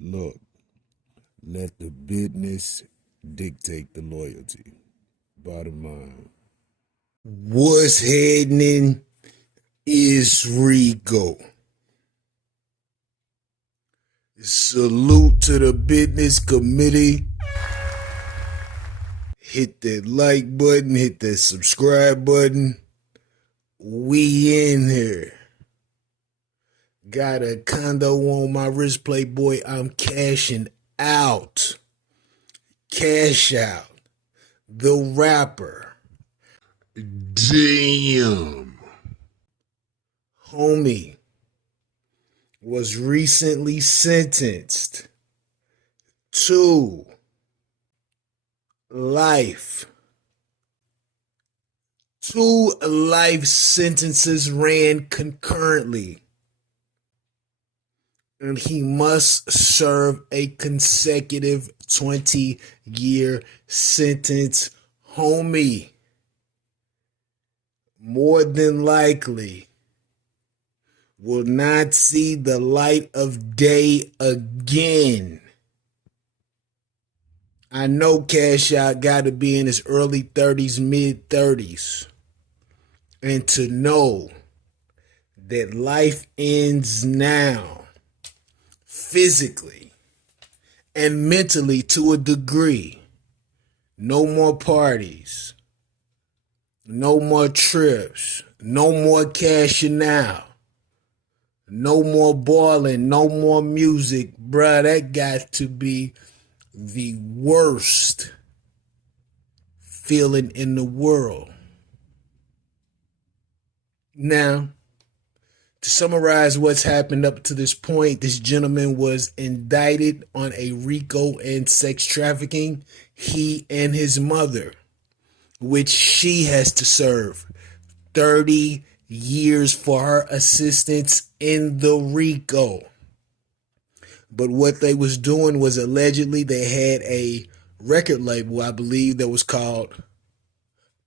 Look, let the business dictate the loyalty. Bottom line. What's happening is Rico. Salute to the business committee. Hit that like button, hit that subscribe button. We in here. Got a condo on my wrist, Playboy. I'm cashing out. Cash out. The rapper. Damn. Homie was recently sentenced to life. 2 life sentences ran concurrently, and he must serve a consecutive 20-year sentence. Homie, more than likely, will not see the light of day again. I know Cash Out got to be in his early 30s, mid 30s. And to know that life ends now, physically and mentally to a degree. No more parties. No more trips. No more cashing out. No more balling. No more music. Bruh, that got to be the worst feeling in the world. Now, to summarize what's happened up to this point, this gentleman was indicted on a RICO and sex trafficking. He and his mother, which she has to serve 30 years for her assistance in the RICO. But what they was doing was allegedly they had a record label, I believe, that was called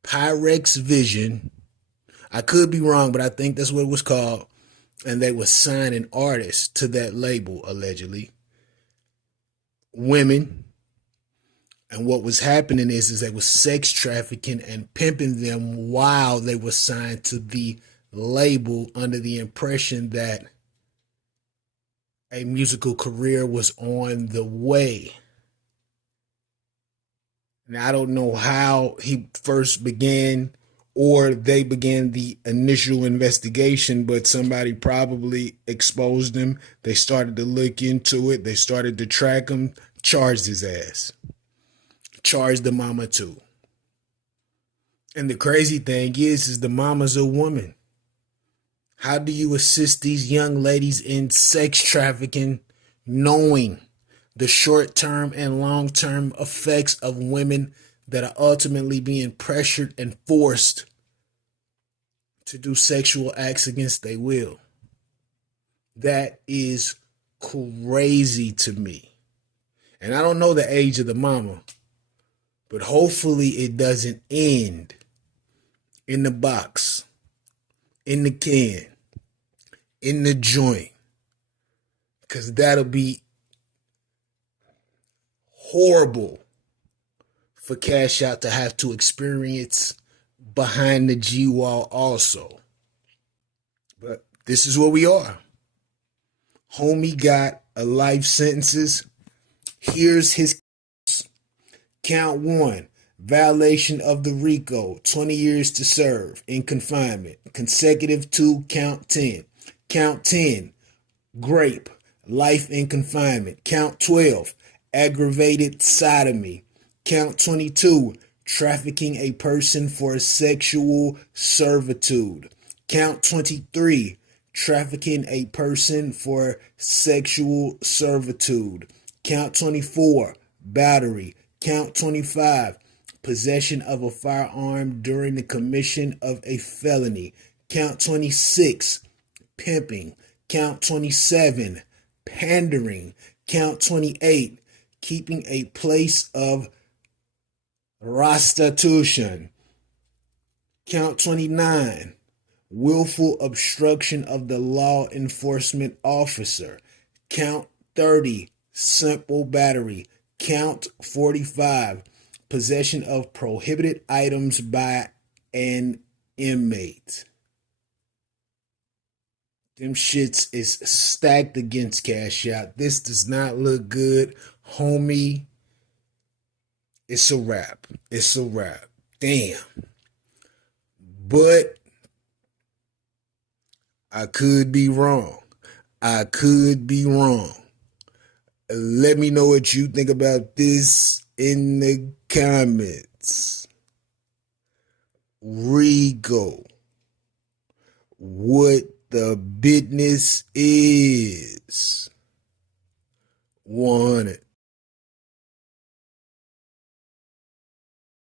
Pyrex Vision. I could be wrong, but I think that's what it was called. And they were signing artists to that label, allegedly. Women. And what was happening is they were sex trafficking and pimping them while they were signed to the label under the impression that a musical career was on the way. Now, I don't know how he first began or they began the initial investigation, but somebody probably exposed him. They started to look into it. They started to track him, charged his ass. Charged the mama too. And the crazy thing is the mama's a woman. How do you assist these young ladies in sex trafficking knowing the short-term and long-term effects of women that are ultimately being pressured and forced to do sexual acts against their will? That is crazy to me. And I don't know the age of the mama, but hopefully it doesn't end in the box, in the can, in the joint, because that'll be horrible for Cash Out to have to experience behind the G wall also. But this is where we are. Homie got a life sentences. Here's his count 1, violation of the RICO, 20 years to serve in confinement. Consecutive 2, count 10. Count 10, grape, life in confinement. Count 12, aggravated sodomy. Count 22, trafficking a person for sexual servitude. Count 23, trafficking a person for sexual servitude. Count 24, battery. Count 25, possession of a firearm during the commission of a felony. Count 26, pimping. Count 27, pandering. Count 28, keeping a place of prostitution. Count 29, willful obstruction of the law enforcement officer. Count 30, simple battery. Count 45. Possession of prohibited items by an inmate. Them shits is stacked against Cash Out. This does not look good, homie. It's a wrap. It's a wrap. Damn. But I could be wrong. I could be wrong. Let me know what you think about this in the comments. Rico, what the business is. 100.